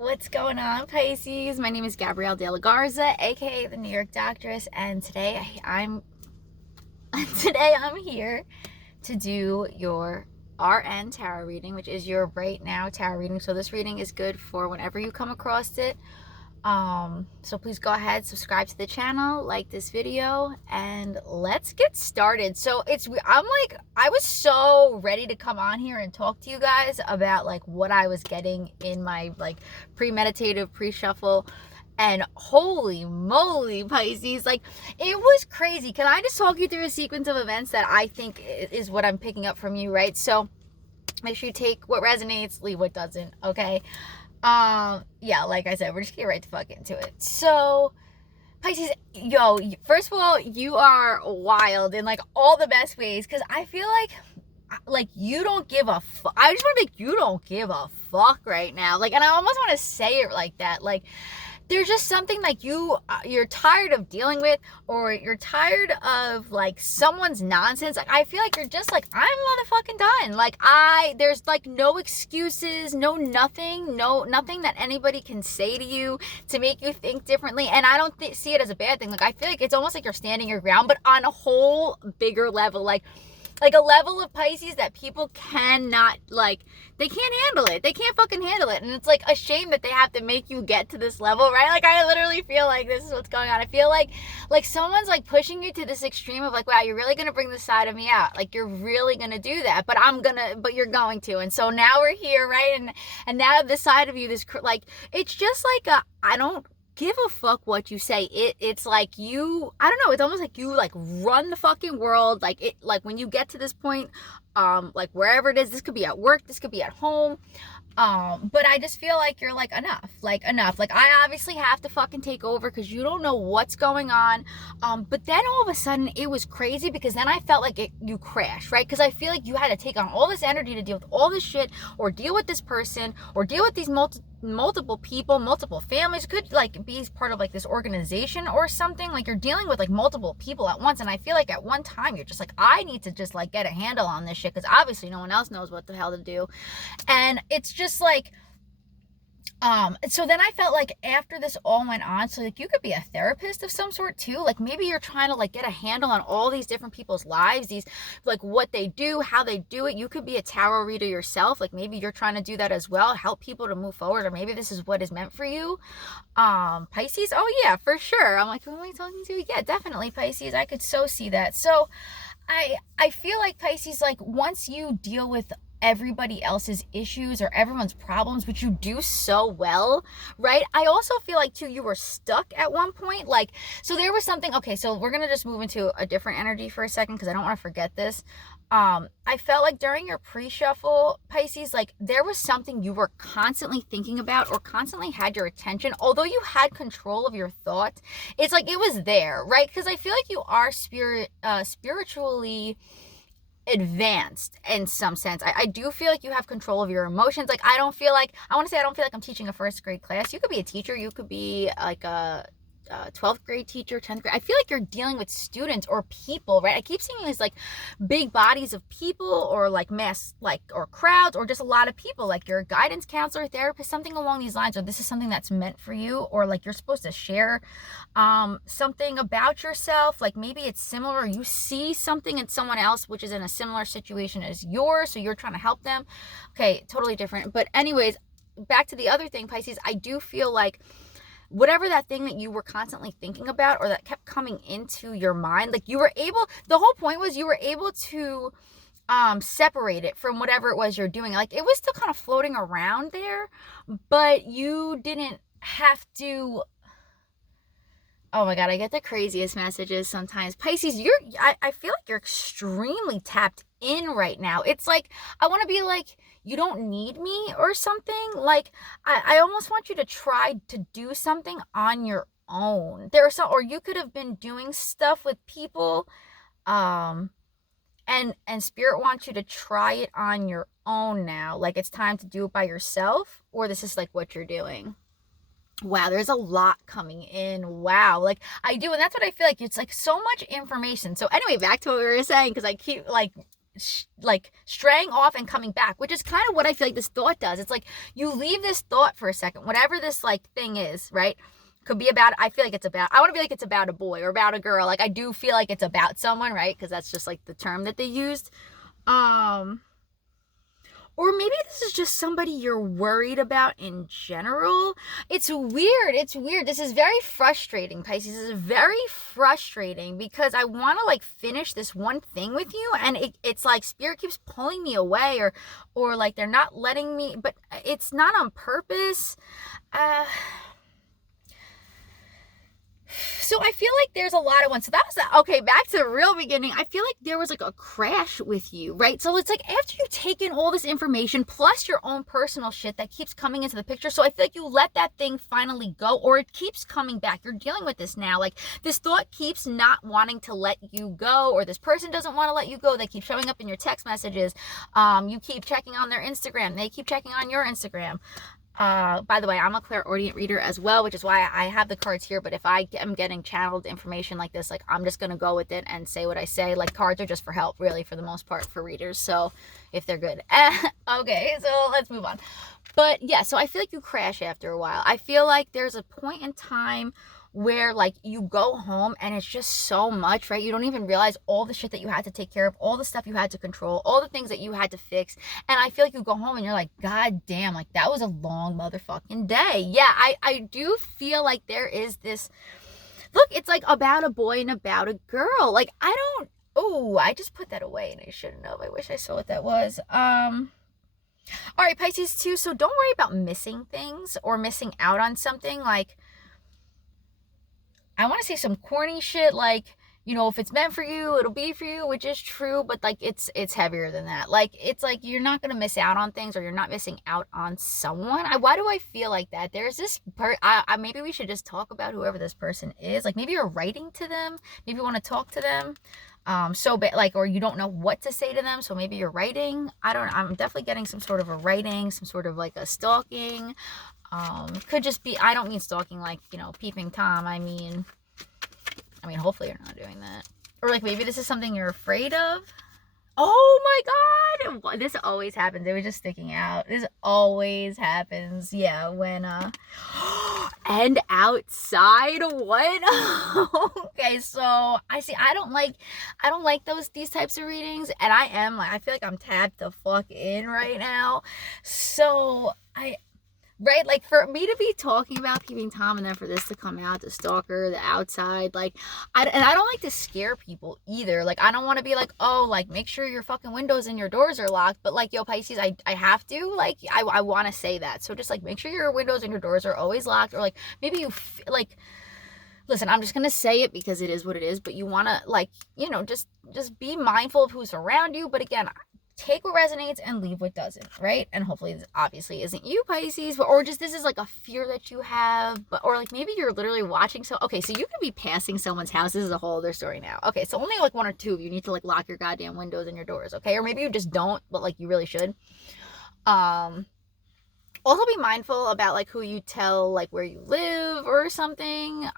What's going on, Pisces? My name is Gabrielle De La Garza, aka the New York Doctress, and I'm here to do your RN tarot reading, which is your right now tarot reading. So this reading is good for whenever you come across it. So please go ahead, subscribe to the channel, like this video, and let's get started. So I was so ready to come on here and talk to you guys about like what I was getting in my like premeditative pre-shuffle. And holy moly, Pisces, like it was crazy. Can I just talk you through a sequence of events that I think is what I'm picking up from you, right? So make sure you take what resonates, leave what doesn't, okay? Yeah, like I said, we're just getting right the fuck into it. So Pisces, yo, first of all, you are wild in like all the best ways, because I feel like you don't give a fuck. I just want to be like, you don't give a fuck right now, like, and I almost want to say it like that, like there's just something like you're tired of dealing with, or you're tired of like someone's nonsense. Like I feel like you're just like, I'm motherfucking done. Like there's like no excuses, nothing that anybody can say to you to make you think differently. And I don't see it as a bad thing. Like I feel like it's almost like you're standing your ground, but on a whole bigger level, like a level of Pisces that people cannot, like, they can't handle it. They can't fucking handle it. And it's like a shame that they have to make you get to this level, right? Like I literally feel like this is what's going on. I feel like someone's like pushing you to this extreme of like, wow, you're really gonna bring this side of me out. Like you're really gonna do that, but you're going to. And so now we're here, right? And now this side of you, this like, it's just like I don't give a fuck what you say. It's like you, I don't know, it's almost like you like run the fucking world. Like it, like when you get to this point, like wherever it is, this could be at work, this could be at home, but I just feel like you're like enough. Like I obviously have to fucking take over because you don't know what's going on. But then all of a sudden it was crazy, because then I felt like you crashed, right? Because I feel like you had to take on all this energy to deal with all this shit, or deal with this person, or deal with these multiple people, multiple families. Could like be part of like this organization or something. Like you're dealing with like multiple people at once, and I feel like at one time you're just like, I need to just like get a handle on this shit, because obviously no one else knows what the hell to do. And it's just like so then I felt like after this all went on, so like you could be a therapist of some sort too. Like maybe you're trying to like get a handle on all these different people's lives, these like what they do, how they do it. You could be a tarot reader yourself. Like maybe you're trying to do that as well, help people to move forward, or maybe this is what is meant for you. Pisces, oh yeah, for sure. I'm like, who am I talking to? Yeah, definitely Pisces. I could so see that. So I feel like Pisces, like once you deal with everybody else's issues or everyone's problems, which you do so well, right? I also feel like too, you were stuck at one point. Like, so there was something, okay, so we're gonna just move into a different energy for a second, because I don't want to forget this. I felt like during your pre-shuffle, Pisces, like there was something you were constantly thinking about, or constantly had your attention, although you had control of your thoughts. It's like it was there, right? Because I feel like you are spiritually advanced in some sense. I do feel like you have control of your emotions. Like I don't feel like I'm teaching a first grade class. You could be a teacher, you could be like a 12th grade teacher, 10th grade. I feel like you're dealing with students or people, right? I keep seeing these like big bodies of people, or like mass, like, or crowds, or just a lot of people. Like you're a guidance counselor, therapist, something along these lines, or this is something that's meant for you, or like you're supposed to share something about yourself. Like maybe it's similar, you see something in someone else which is in a similar situation as yours, so you're trying to help them. Okay, totally different. But anyways, back to the other thing, Pisces, I do feel like whatever that thing that you were constantly thinking about, or that kept coming into your mind, like the whole point was you were able to separate it from whatever it was you're doing. Like it was still kind of floating around there, but you didn't have to. Oh my God, I get the craziest messages sometimes. Pisces, I feel like you're extremely tapped in right now. It's like, I want to be like, you don't need me or something. Like, I almost want you to try to do something on your own. Or you could have been doing stuff with people, and Spirit wants you to try it on your own now. Like, it's time to do it by yourself, or this is like what you're doing. Wow, there's a lot coming in. Wow, like I do, and that's what I feel like. It's like so much information. So anyway, back to what we were saying, because I keep like like straying off and coming back, which is kind of what I feel like this thought does. It's like you leave this thought for a second, whatever this like thing is, right? Could be about, I feel like it's about, I want to be like it's about a boy or about a girl. Like I do feel like it's about someone, right? Because that's just like the term that they used. Or maybe this is just somebody you're worried about in general. It's weird. It's weird. This is very frustrating, Pisces. This is very frustrating because I want to like finish this one thing with you, and it's like Spirit keeps pulling me away, or like they're not letting me, but it's not on purpose. So I feel like there's a lot of ones. So that was okay, back to the real beginning. I feel like there was like a crash with you, right? So it's like after you take in all this information plus your own personal shit that keeps coming into the picture. So I feel like you let that thing finally go, or it keeps coming back. You're dealing with this now. Like this thought keeps not wanting to let you go, or this person doesn't want to let you go. They keep showing up in your text messages. You keep checking on their Instagram. They keep checking on your Instagram. By the way, I'm a clairaudient reader as well, which is why I have the cards here. But if I am getting channeled information like this, like I'm just going to go with it and say what I say. Like cards are just for help, really, for the most part, for readers. So if they're good. Okay, so let's move on. But yeah, so I feel like you crash after a while. I feel like there's a point in time where like you go home and it's just so much, right? You don't even realize all the shit that you had to take care of, all the stuff you had to control, all the things that you had to fix. And I feel like you go home and you're like, God damn, like that was a long motherfucking day. Yeah, I do feel like there is this, look, it's like about a boy and about a girl. Like I just put that away and I shouldn't have. I wish I saw what that was. All right, Pisces too. So don't worry about missing things or missing out on something. Like, I want to say some corny shit like, you know, if it's meant for you, it'll be for you, which is true, but like it's heavier than that. Like it's like you're not going to miss out on things, or you're not missing out on someone. Why do I feel like that? There's this maybe we should just talk about whoever this person is. Like maybe you're writing to them, maybe you want to talk to them. Or you don't know what to say to them, so maybe you're writing. I'm definitely getting some sort of a writing, some sort of like a stalking. Could just be, I don't mean stalking like, you know, peeping Tom. I mean, hopefully you're not doing that. Or like maybe this is something you're afraid of. Oh my God. This always happens. It was just sticking out. This always happens. Yeah. When, and outside. What? Okay. So I don't like these types of readings. And I feel like I'm tapped the fuck in right now. So right, like for me to be talking about peeping Tom and then for this to come out, the stalker, the outside, like, I don't like to scare people either. Like, I don't want to be like, oh, like, make sure your fucking windows and your doors are locked. But like, yo, Pisces, I have to, like, I want to say that. So just like, make sure your windows and your doors are always locked, or like, maybe you like, listen, I'm just going to say it because it is what it is, but you want to like, you know, just be mindful of who's around you. But again, take what resonates and leave what doesn't, right? And hopefully this obviously isn't you, Pisces, or just this is like a fear that you have, or like maybe you're literally watching. So okay, so you could be passing someone's house. This is a whole other story now. Okay, so only like one or two of you need to like lock your goddamn windows and your doors, okay? Or maybe you just don't, but like you really should. Also be mindful about like who you tell like where you live or something.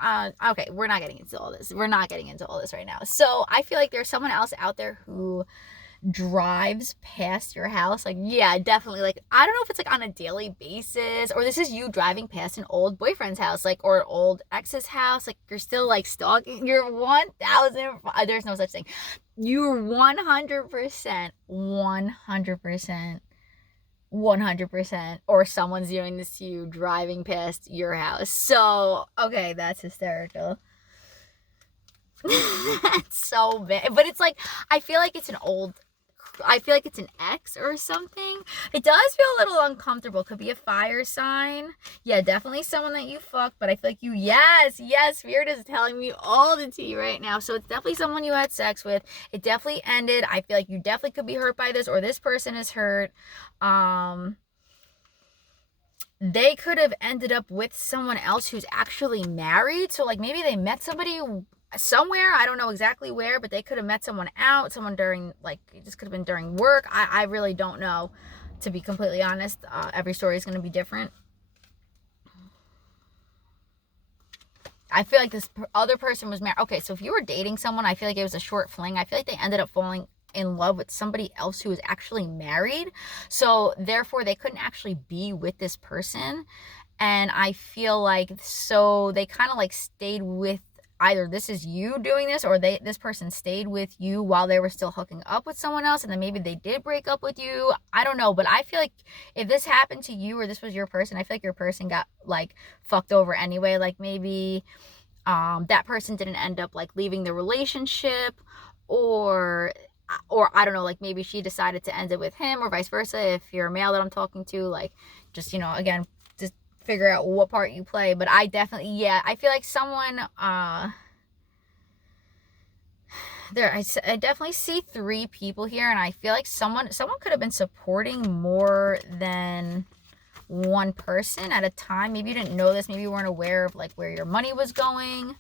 Okay, we're not getting into all this. We're not getting into all this right now. So I feel like there's someone else out there who drives past your house. Like, yeah, definitely. Like, I don't know if it's like on a daily basis, or this is you driving past an old boyfriend's house, like, or an old ex's house. Like, you're still like stalking. You're 1000. There's no such thing. You're 100%, or someone's doing this to you driving past your house. So, okay, that's hysterical. That's so bad. But it's like, I feel like it's an ex or something. It does feel a little uncomfortable. Could be a fire sign. Yeah, definitely someone that you fucked, but I feel like yes, Spirit is telling me all the tea right now. So it's definitely someone you had sex with. It definitely ended. I feel like you definitely could be hurt by this, or this person is hurt. They could have ended up with someone else who's actually married. So like maybe they met somebody somewhere, I don't know exactly where, but they could have met someone during, like, it just could have been during work. I really don't know, to be completely honest. Every story is going to be different. I feel like this other person was married. Okay, so if you were dating someone, I feel like it was a short fling. I feel like they ended up falling in love with somebody else who is actually married. So therefore they couldn't actually be with this person. And I feel like, so they kind of like stayed with, either this is you doing this, or this person stayed with you while they were still hooking up with someone else, and then maybe they did break up with you. I don't know, but I feel like if this happened to you, or this was your person, I feel like your person got like fucked over anyway. Like maybe that person didn't end up like leaving the relationship, or I don't know, like maybe she decided to end it with him, or vice versa. If you're a male that I'm talking to, like, just, you know, again, just figure out what part you play. But I definitely, yeah, I feel like someone there, I definitely see 3 people here, and I feel like someone could have been supporting more than one person at a time. Maybe you didn't know this, maybe you weren't aware of like where your money was going.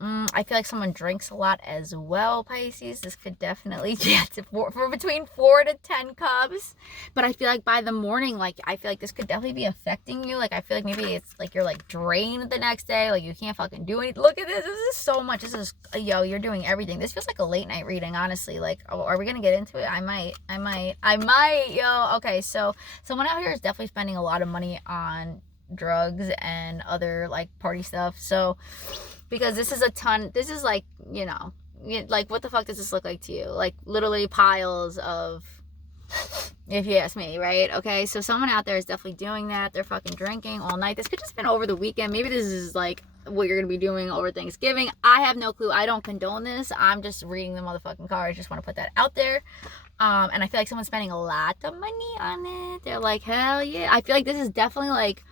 I feel like someone drinks a lot as well, Pisces. This could definitely, yeah, for between 4 to 10 cups. But I feel like by the morning, like, I feel like this could definitely be affecting you. Like, I feel like maybe it's like you're like drained the next day. Like, you can't fucking do anything. Look at this. This is so much. This is, yo, you're doing everything. This feels like a late night reading, honestly. Like, oh, are we going to get into it? I might, yo. Okay, so someone out here is definitely spending a lot of money on drugs and other like party stuff. So because this is a ton, this is like, you know, like, what the fuck does this look like to you? Like, literally piles of, if you ask me, right? Okay, so someone out there is definitely doing that. They're fucking drinking all night. This could just been over the weekend. Maybe this is like what you're gonna be doing over Thanksgiving. I have no clue. I don't condone this. I'm just reading the motherfucking cards. Just want to put that out there. And I feel like someone's spending a lot of money on it. They're like, hell yeah. I feel like this is definitely like,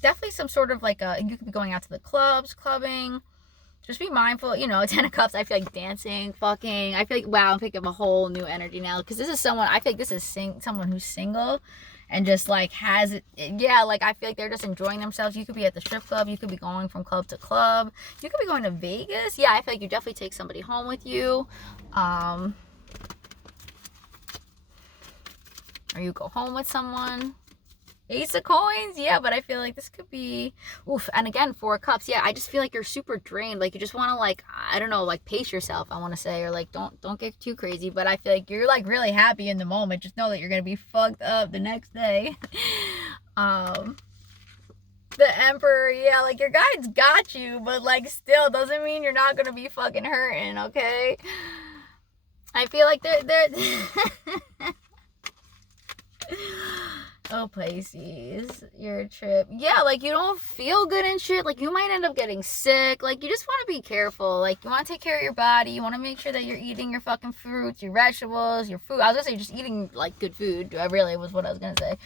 definitely some sort of like you could be going out to the clubs, clubbing. Just be mindful, you know, 10 of cups, I feel like dancing, fucking. I feel like, wow, I'm picking up a whole new energy now. Because this is someone, I feel like this is someone who's single and just like has it. Yeah, like, I feel like they're just enjoying themselves. You could be at the strip club. You could be going from club to club. You could be going to Vegas. Yeah, I feel like you definitely take somebody home with you. Or you go home with someone. Ace of coins, yeah, but I feel like this could be, oof. And again, 4 cups, yeah, I just feel like you're super drained. Like, you just want to, like, I don't know, like, pace yourself, I want to say, or like, don't get too crazy. But I feel like you're like really happy in the moment. Just know that you're gonna be fucked up the next day. The Emperor, yeah, like, your guide's got you, but like, still doesn't mean you're not gonna be fucking hurting. Okay, I feel like they're oh, Pisces, your trip. Yeah, like, you don't feel good and shit. Like, you might end up getting sick. Like, you just want to be careful. Like, you want to take care of your body. You want to make sure that you're eating your fucking fruits, your vegetables, your food. I was going to say just eating, like, good food. I really was what I was going to say.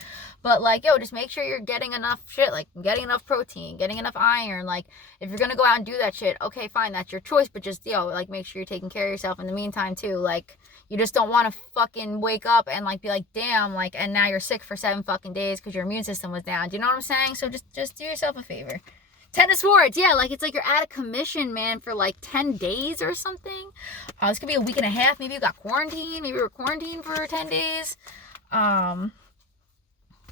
But, like, yo, just make sure you're getting enough shit. Like, getting enough protein, getting enough iron. Like, if you're going to go out and do that shit, okay, fine, that's your choice. But just, yo, like, make sure you're taking care of yourself in the meantime, too. Like, you just don't want to fucking wake up and, like, be like, damn, like, and now you're sick for 7 fucking days because your immune system was down. Do you know what I'm saying? So just do yourself a favor. 10 of Swords, yeah, like, it's like you're out of commission, man, for like 10 days or something. This could be a week and a half. Maybe you got quarantined. Maybe you were quarantined for 10 days.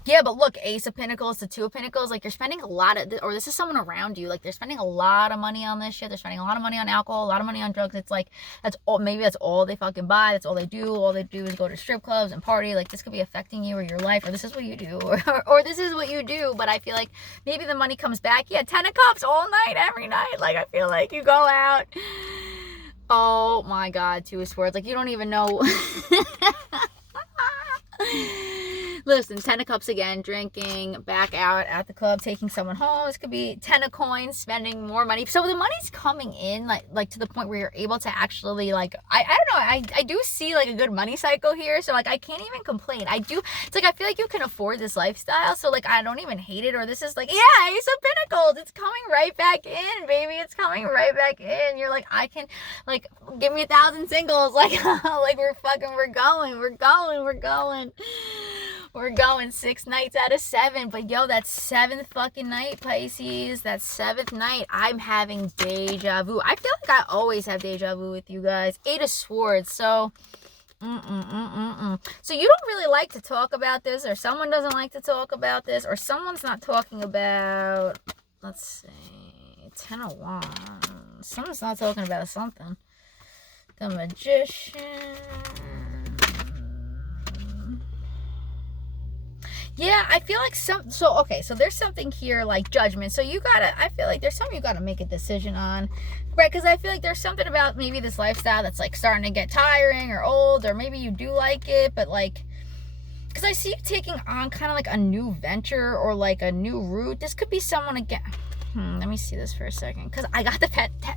Yeah, but look, Ace of Pentacles to 2 of Pentacles, like, you're spending a lot of, or this is someone around you, like, they're spending a lot of money on this shit. They're spending a lot of money on alcohol, a lot of money on drugs. It's like, that's all, maybe that's all they fucking buy. That's all they do. All they do is go to strip clubs and party. Like, this could be affecting you or your life, or this is what you do, or this is what you do. But I feel like maybe the money comes back. Yeah, 10 of Cups all night, every night. Like, I feel like you go out. Oh my God, 2 of Swords. Like, you don't even know. Listen, 10 of Cups again, drinking, back out at the club, taking someone home. This could be 10 of Coins, spending more money. So the money's coming in, like to the point where you're able to actually, like, I don't know, I do see, like, a good money cycle here. So, like, I can't even complain. It's like, I feel like you can afford this lifestyle. So, like, I don't even hate it. Or this is like, yeah, Ace of Pentacles. It's coming right back in, baby. It's coming right back in. You're like, I can, like, give me 1,000 singles. Like, like, we're going 6 nights out of 7. But yo, that 7th fucking night, Pisces, that 7th night, I'm having deja vu. I feel like I always have deja vu with you guys. 8 of Swords. So so you don't really like to talk about this, or someone doesn't like to talk about this, or someone's not talking about, let's see, Ten of Wands. Someone's not talking about something. The Magician. Yeah, I feel like so there's something here like judgment. So I feel like there's something you gotta make a decision on, right? Because I feel like there's something about maybe this lifestyle that's like starting to get tiring or old, or maybe you do like it, but like, because I see you taking on kind of like a new venture or like a new route. This could be someone again. Let me see this for a second, because I got the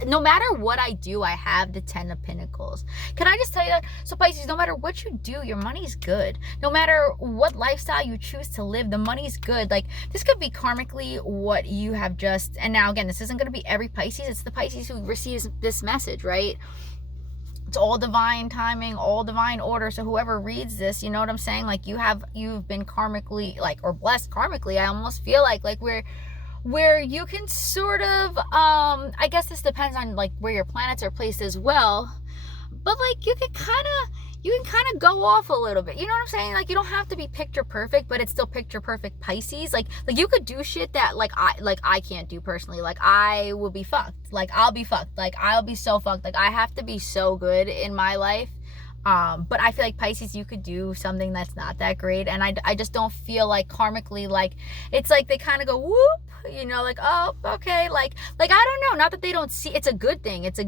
no matter what I do, I have the 10 of Pentacles. Can I just tell you that? So Pisces, no matter what you do, your money's good. No matter what lifestyle you choose to live, the money's good. Like, this could be karmically what you have just, and now again, this isn't going to be every Pisces. It's the Pisces who receives this message, right? It's all divine timing, all divine order. So whoever reads this, you know what I'm saying? Like, you've been karmically, like, or blessed karmically. I almost feel like where you can sort of, I guess this depends on like where your planets are placed as well, but like you can kind of go off a little bit, you know what I'm saying? Like, you don't have to be picture perfect, but it's still picture perfect Pisces. Like you could do shit that I can't do personally. Like, I will be fucked. Like, I'll be fucked. Like, I'll be so fucked. Like, I have to be so good in my life. But I feel like Pisces, you could do something that's not that great, and I just don't feel like karmically, like, it's like they kind of go whoop, you know, like, oh, okay, like I don't know, not that they don't see, it's a good thing, it's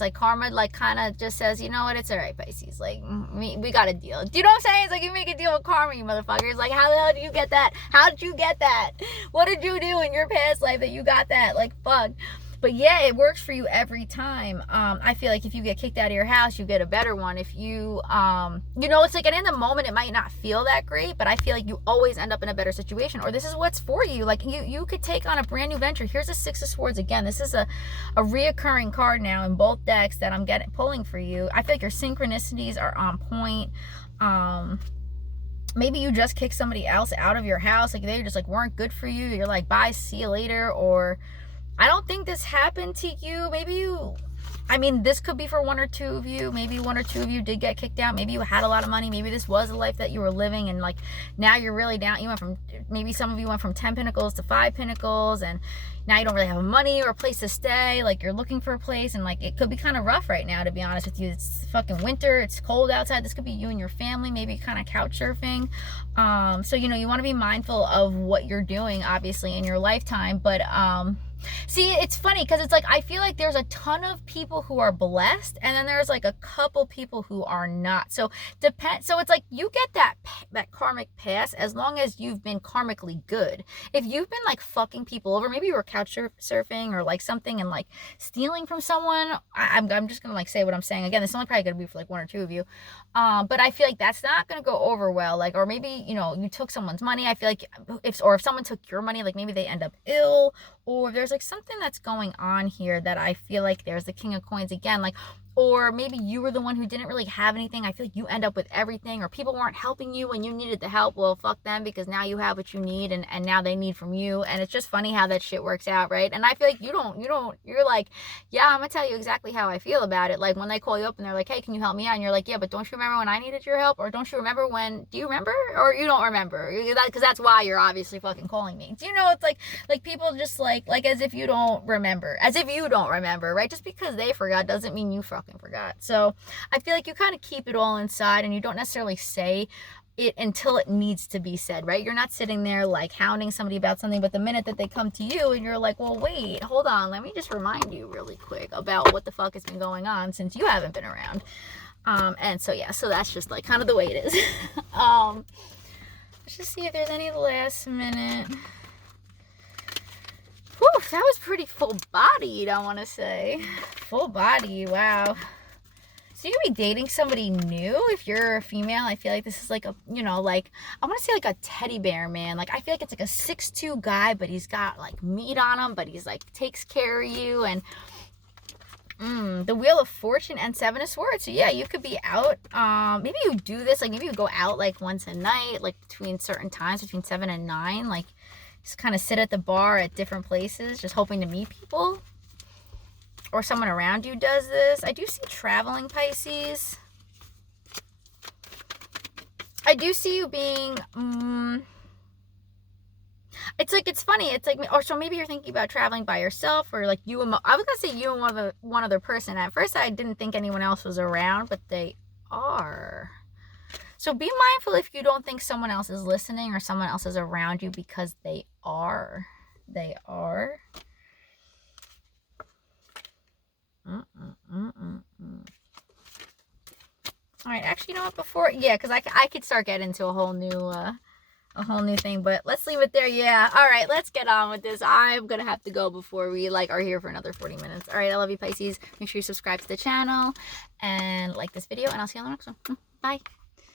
like karma, like, kind of just says, you know what, it's all right, Pisces, like, we got a deal. Do you know what I'm saying? It's like, you make a deal with karma, you motherfuckers. Like, how the hell did you get that? How did you get that? What did you do in your past life that you got that? Like, fuck. But yeah, it works for you every time. I feel like if you get kicked out of your house, you get a better one. If you, you know, it's like, and in the moment, it might not feel that great, but I feel like you always end up in a better situation, or this is what's for you. Like, you could take on a brand new venture. Here's a Six of Swords again. This is a reoccurring card now in both decks that I'm pulling for you. I feel like your synchronicities are on point. Maybe you just kicked somebody else out of your house. Like, they just like weren't good for you. You're like, bye, see you later. Or, I don't think this happened to you. This could be for one or two of you. Maybe one or two of you did get kicked out. Maybe you had a lot of money. Maybe this was the life that you were living, and like, now you're really down. Maybe some of you went from 10 Pentacles to 5 Pentacles, and now you don't really have money or a place to stay. Like, you're looking for a place, and like, it could be kind of rough right now, to be honest with you. It's fucking winter. It's cold outside. This could be you and your family, maybe kind of couch surfing. So, you know, you want to be mindful of what you're doing, obviously, in your lifetime. But, see, it's funny because it's like, I feel like there's a ton of people who are blessed, and then there's like a couple people who are not. So it's like, you get that karmic pass as long as you've been karmically good. If you've been like fucking people over, maybe you were couch surfing or like something, and like stealing from someone, I'm just gonna like say what I'm saying again. This is only probably gonna be for like one or two of you, but I feel like that's not gonna go over well. Like, or maybe, you know, you took someone's money. I feel like if someone took your money, like maybe they end up ill, or there's like something that's going on here that I feel like there's the King of Coins again, like, or maybe you were the one who didn't really have anything. I feel like you end up with everything, or people weren't helping you when you needed the help. Well, fuck them, because now you have what you need, and now they need from you. And it's just funny how that shit works out, right? And I feel like you're like, yeah, I'm gonna tell you exactly how I feel about it. Like, when they call you up and they're like, hey, can you help me out? And you're like, yeah, but don't you remember when I needed your help? Or don't you remember do you remember? Or you don't remember, because that's why you're obviously fucking calling me. Do you know? It's like people just like as if you don't remember, right? Just because they forgot doesn't mean you fucking forgot. So I feel like you kind of keep it all inside, and you don't necessarily say it until it needs to be said, right? You're not sitting there like hounding somebody about something, but the minute that they come to you and you're like, well, wait, hold on, let me just remind you really quick about what the fuck has been going on since you haven't been around. And so yeah, so that's just like kind of the way it is. Let's just see if there's any last minute. Whew, that was pretty full-bodied, I want to say. Full-body, wow. So you could be dating somebody new if you're a female. I feel like this is like a, you know, like, I want to say like a teddy bear man. Like, I feel like it's like a 6'2" guy, but he's got like meat on him, but he's like takes care of you. And the Wheel of Fortune and 7 of Swords. So yeah, you could be out. Maybe you do this, like maybe you go out like once a night, like between certain times, between 7 and 9, like just kind of sit at the bar at different places, just hoping to meet people. Or someone around you does this. I do see traveling, Pisces. I do see you being, It's like, it's funny. It's like, or so maybe you're thinking about traveling by yourself, or like you and, I was gonna say you and one other person. At first I didn't think anyone else was around, but they are. So be mindful if you don't think someone else is listening or someone else is around you, because they are. They are. All right, actually, you know what, before, yeah, because I could start getting into a whole new thing, but let's leave it there. Yeah, all right, let's get on with this. I'm gonna have to go before we like are here for another 40 minutes. All right, I love you, Pisces. Make sure you subscribe to the channel and like this video, and I'll see you on the next one. Bye.